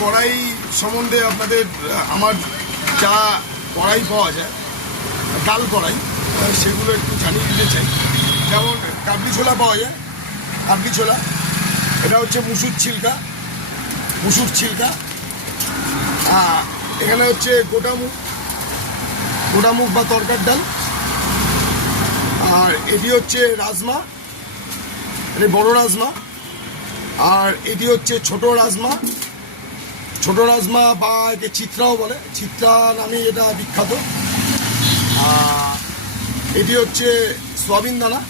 কড়াই সম্বন্ধে আপনাদের আমার যা কড়াই পাওয়া যায়, ডাল কড়াই সেগুলো একটু জানিয়ে দিতে চাই। যেমন কাবলি ছোলা পাওয়া যায়, কাবলি ছোলা। এটা হচ্ছে মুসুর ছিলকা মুসুর ছিলকা। এখানে হচ্ছে গোটা মুখ গোটা মুখ বা তরকার ডাল। আর এটি হচ্ছে রাজমা, এটি বড় রাজমা। আর এটি হচ্ছে ছোট রাজমা। ছোট রাজমা বা একে চিত্রাও বলে। চিত্রা নামে এটা বিখ্যাত। এটি হচ্ছে সোয়াবিন দানা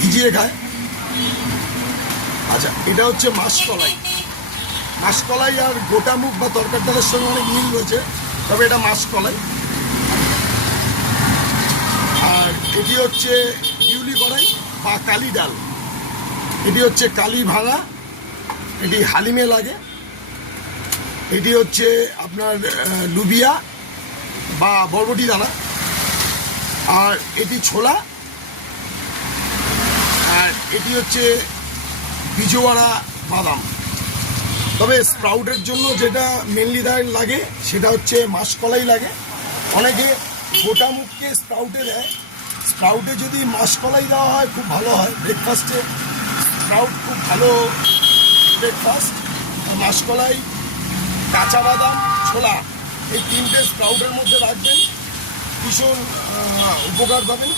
ভিজিয়ে খায়। আচ্ছা এটা হচ্ছে মাসকলাই। মাসকলাই আর গোটা মুখ বা তরকার ডালের সঙ্গে অনেক মিল রয়েছে, তবে এটা মাসকলাই। আর এটি হচ্ছে ইউলি কড়াই বা কালি ডাল। এটি হচ্ছে কালি ভাঙা, এটি হালিমে লাগে। এটি হচ্ছে আপনার লুবিয়া বা বরবটি দানা। আর এটি ছোলা। আর এটি হচ্ছে বিজোয়ারা বাদাম। তবে স্প্রাউটের জন্য যেটা মেনলি দেয় লাগে, সেটা হচ্ছে মাসকলাই লাগে। অনেকে গোটা মুখকে স্প্রাউটে দেয়। স্প্রাউটে যদি মাসকলাই দেওয়া হয়, খুব ভালো হয়। ব্রেকফাস্টে স্প্রাউট খুব ভালো ব্রেকফাস্ট মাসকলাই কাঁচা বাদাম ছোলা। এই তিনটে স্প্রাউটের মধ্যে রাখবেন। ভীষণ উপকার পাবেন।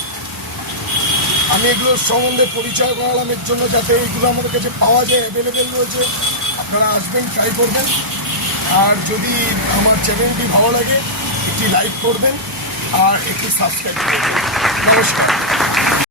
আমি এগুলোর সম্বন্ধে পরিচয় করালাম এর জন্য যাতে এগুলো আমাদের কাছে পাওয়া যায় অ্যাভেলেবেল রয়েছে। আপনারা আসবেন ট্রাই করবেন। আর যদি আমার চ্যানেলটি ভালো লাগে, একটি লাইক করবেন। আর একটি সাবস্ক্রাইব করবেন। নমস্কার।